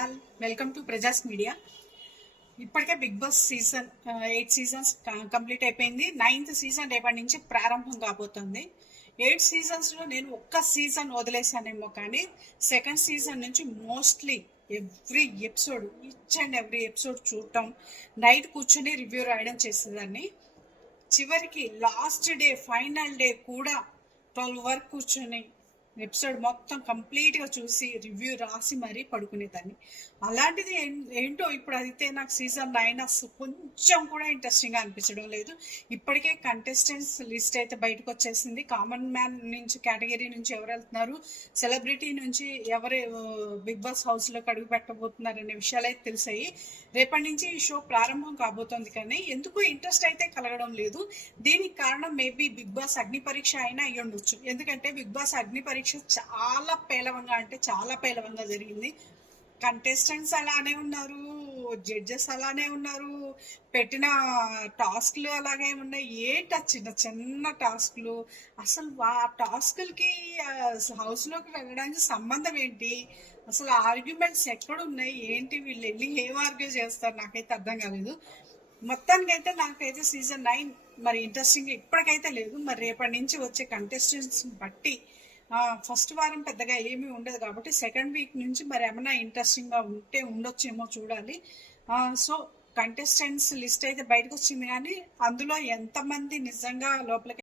All welcome to Prajas media. ఇప్పటికే big boss season 8 seasons complete అయిపోయింది. 9th season రేపటి నుంచి ప్రారంభం కాబోతుంది. 8 సీజన్స్లో నేను ఒక్క సీజన్ వదిలేసానేమో, కానీ సెకండ్ సీజన్ నుంచి mostly each and every episode చూడటం, నైట్ కూర్చొని రివ్యూ రాయడం చేసేదాన్ని. చివరికి లాస్ట్ డే ఫైనల్ డే కూడా 12 వరకు కూర్చొని ఎపిసోడ్ మొత్తం కంప్లీట్గా చూసి రివ్యూ రాసి మరీ పడుకునేదాన్ని. అలాంటిది ఏంటో ఇప్పుడు అయితే నాకు సీజన్ 9 అసలు కొంచెం కూడా ఇంట్రెస్టింగ్గా అనిపించడం లేదు. ఇప్పటికే కంటెస్టెంట్స్ లిస్ట్ అయితే బయటకు వచ్చేసింది. కామన్ మ్యాన్ నుంచి కేటగిరీ నుంచి ఎవరు వెళ్తున్నారు, సెలబ్రిటీ నుంచి ఎవరు బిగ్ బాస్ హౌస్లోకి అడుగు పెట్టబోతున్నారు అనే విషయాలు అయితే తెలిసాయి. రేపటి నుంచి ఈ షో ప్రారంభం కాబోతోంది, కానీ ఎందుకు ఇంట్రెస్ట్ అయితే కలగడం లేదు. దీనికి కారణం మేబీ బిగ్ బాస్ అగ్ని పరీక్ష అయినా అయ్యి ఉండొచ్చు. ఎందుకంటే బిగ్ బాస్ అగ్ని పరీక్ష చాలా పేలవంగా జరిగింది. కంటెస్టెంట్స్ అలానే ఉన్నారు, జడ్జెస్ అలానే ఉన్నారు, పెట్టిన టాస్క్లు అలాగే ఉన్నాయి. ఏంటి చిన్న చిన్న టాస్క్లు, అసలు ఆ టాస్క్లకి హౌస్లోకి వెళ్ళడానికి సంబంధం ఏంటి? అసలు ఆర్గ్యుమెంట్స్ ఎక్కడున్నాయి, ఏంటి, వీళ్ళు వెళ్ళి ఏం ఆర్గ్యూ చేస్తారు, నాకైతే అర్థం కాలేదు. మొత్తానికైతే నాకైతే సీజన్ 9 మరి ఇంట్రెస్టింగ్ ఇప్పటికైతే లేదు. మరి రేపటి నుంచి వచ్చే కంటెస్టెంట్స్ని బట్టి ఫస్ట్ వారం పెద్దగా ఏమీ ఉండదు, కాబట్టి సెకండ్ వీక్ నుంచి మరి ఏమైనా ఇంట్రెస్టింగ్గా ఉండొచ్చేమో చూడాలి. సో కంటెస్టెంట్స్ లిస్ట్ అయితే బయటకు వచ్చింది, కానీ అందులో ఎంతమంది నిజంగా లోపలికి